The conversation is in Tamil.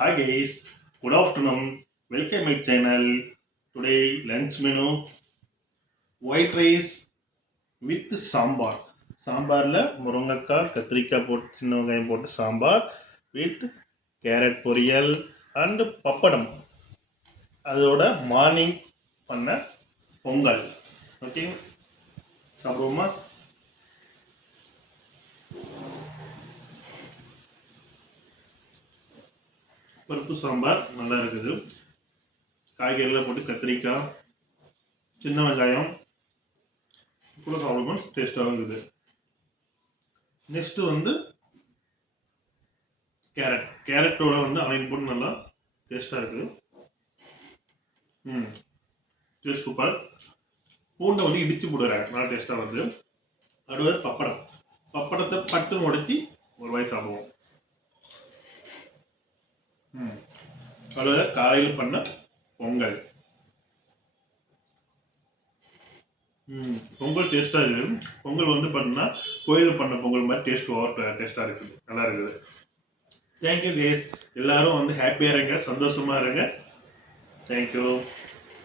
Hi guys, good afternoon. Welcome my channel. Today lunch menu white rice with sambar. சாம்பாரில் முருங்கைக்காய் கத்திரிக்காய் போட்டு சின்ன வெங்காயம் போட்டு சாம்பார் வித் கேரட் பொரியல் அண்ட் பப்படம். அதோட மார்னிங் பண்ண பொங்கல். ஓகே சாப்பிடுவோமா? பருப்பு சாம்பார் நல்லா இருக்குது. காய்கறிலாம் போட்டு கத்திரிக்காய் சின்ன வெங்காயம் கூட சாப்பிடுவோம், டேஸ்ட்டாகவும் இருக்குது. நெக்ஸ்ட்டு வந்து கேரட்டோட வந்து அலைன் போட்டு நல்லா டேஸ்ட்டாக இருக்குது. Taste super. பூண்டை வந்து இடித்து போடுறாங்க, நல்லா டேஸ்ட்டாக வருது. அடுத்து பப்படத்தை பட்டு உடச்சி ஒரு வாய் சாப்பிடுவோம். அதில் காலையில் பண்ண பொங்கல். பொங்கல் டேஸ்ட்டாக இருக்குது. பொங்கல் வந்து பார்த்தீங்கன்னா கோயிலில் பண்ண பொங்கல் மாதிரி டேஸ்ட்டாக இருக்குது, நல்லா இருக்குது. தேங்க்யூ கேஸ், எல்லாரும் வந்து ஹாப்பியாக இருங்க, சந்தோஷமாக இருங்க. தேங்க்யூ.